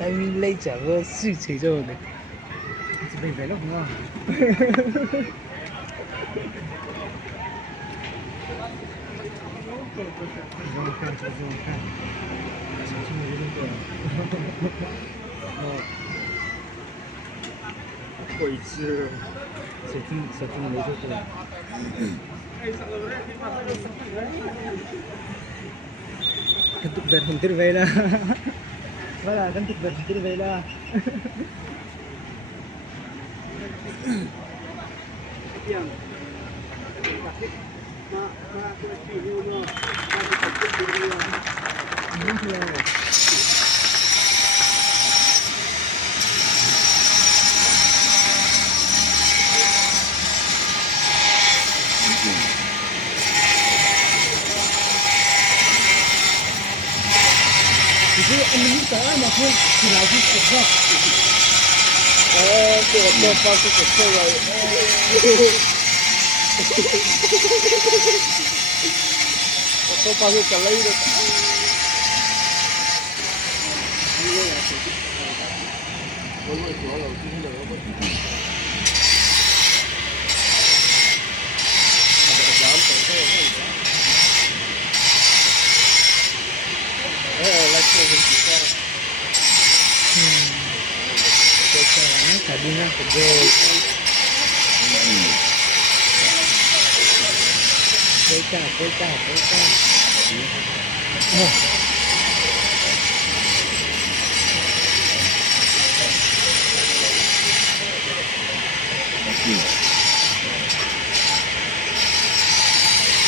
Em lấy trả vơ suy chế rồi này. Chị bình về lúc ngon.鬼吃，谁听没做过？Kentuk ber huntir vela. Wala, kentuk ber huntir vela. Yang, Jadi ini saya maksud lagi kerja.这发是可这个，我发是可累的。我累死了，今天有个问题。Tadi nak kerja. Kerja. Oh.